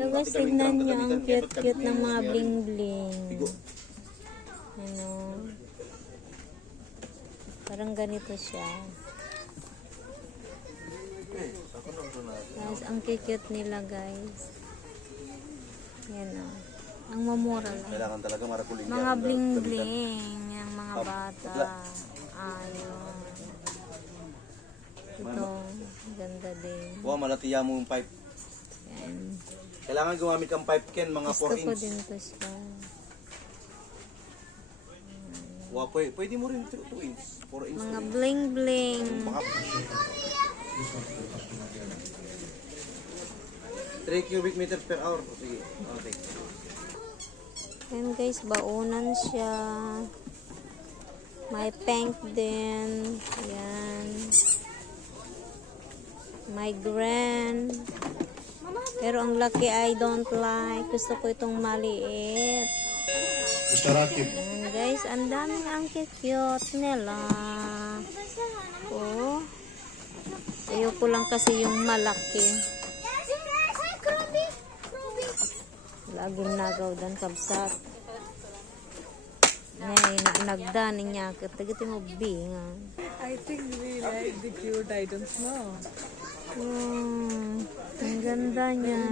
Guys, tignan nyo ang cute-cute ng mga bling-bling. Ano? Parang ganito siya. Guys, ang cute nila, guys. Yan o. Ang mamura lang. Kailangan talaga marakuling yan. Mga bling-bling. Yung mga bata. Ayun. Ito. Ganda din. Wow, malatiya mo yung pipe. Yan. Kailangan gumamit kang pipe, Ken, mga 4 Gusto ko inch. din to siya. Wow, pwede mo rin 2 inch. 4 inch. Mga bling-bling. 3 cubic meters per hour. Sige, okay. Yan guys, baunan siya. May pink din. Yan. May grand. Pero ang laki I don't like. Gusto ko itong maliit. Yan guys, ang daming ang cute nila. Oh. Ayoko lang kasi yung malaki. Laging nagaw dan kabsat. Nay, nagdan niya. Katagiti mo bingan. I think we like the cute items now. Ang ganda niya.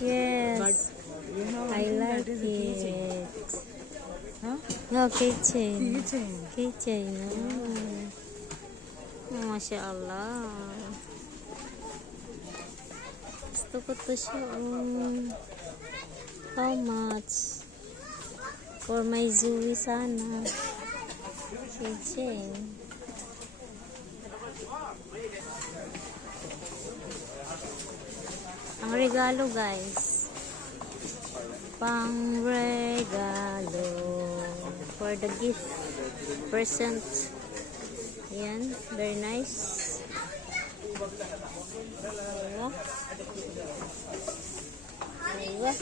Yes. You know, I like that is a keychain. it. Huh? No, keychain. Keychain. Keychain. Oh, Masya Allah. Gusto ko to siya. How much? For my Zoe sana. Keychain. Ang regalo guys. Pang regalo. For the gift. Present. Yan. Very nice. Aywa. Aywa.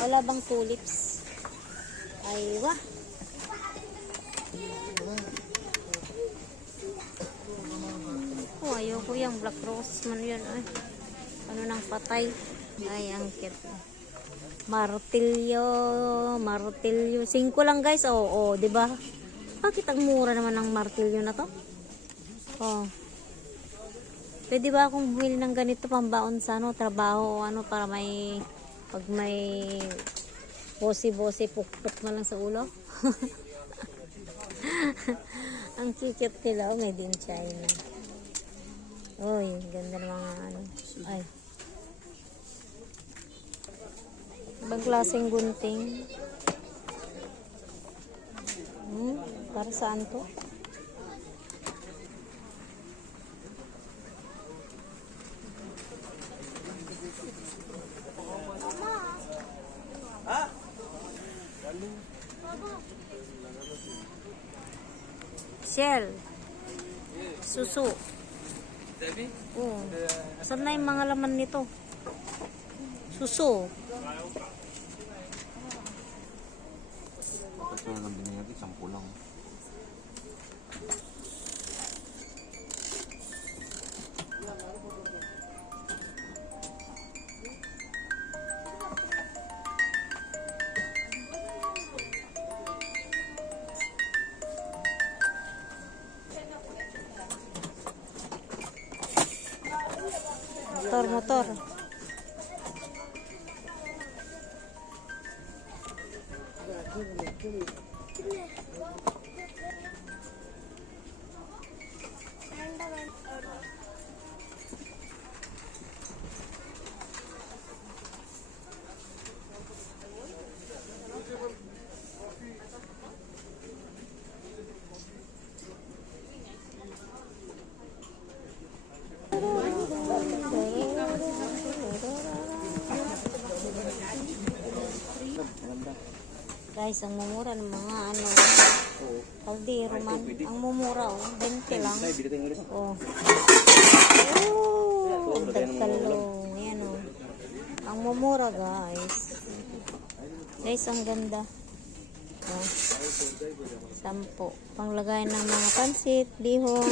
Wala bang tulips? Aywa. Oh, ayoko yung black rose man yun. Ay. Ano nang patay? Ay, ang cute. Martilyo. Martilyo. 5 lang guys. Oo, di ba? Bakit ang mura naman ng martilyo na to? Oh. Pwede ba akong bumili ng ganito pambaon sa ano, trabaho o ano para may pag may bosi-bosi pukpuk na lang sa ulo? Ang cute nila. Made in China. Uy, ganda ng mga ano. Ay. Ibang klaseng gunting. Para saan to? Shell. Susu. Oh. Saan na yung mga laman nito? Susu. Ito lang binigyan, 10 lang. Motor. Guys, ang mumura ng mga ano, kaldero man. Ang mumura, 20 lang. Oh. Oh, ang tagtalong. Ayan oh. Ang mumura, guys. Guys, ang ganda. Oh. 10. Panglagay ng mga pansit, bihon.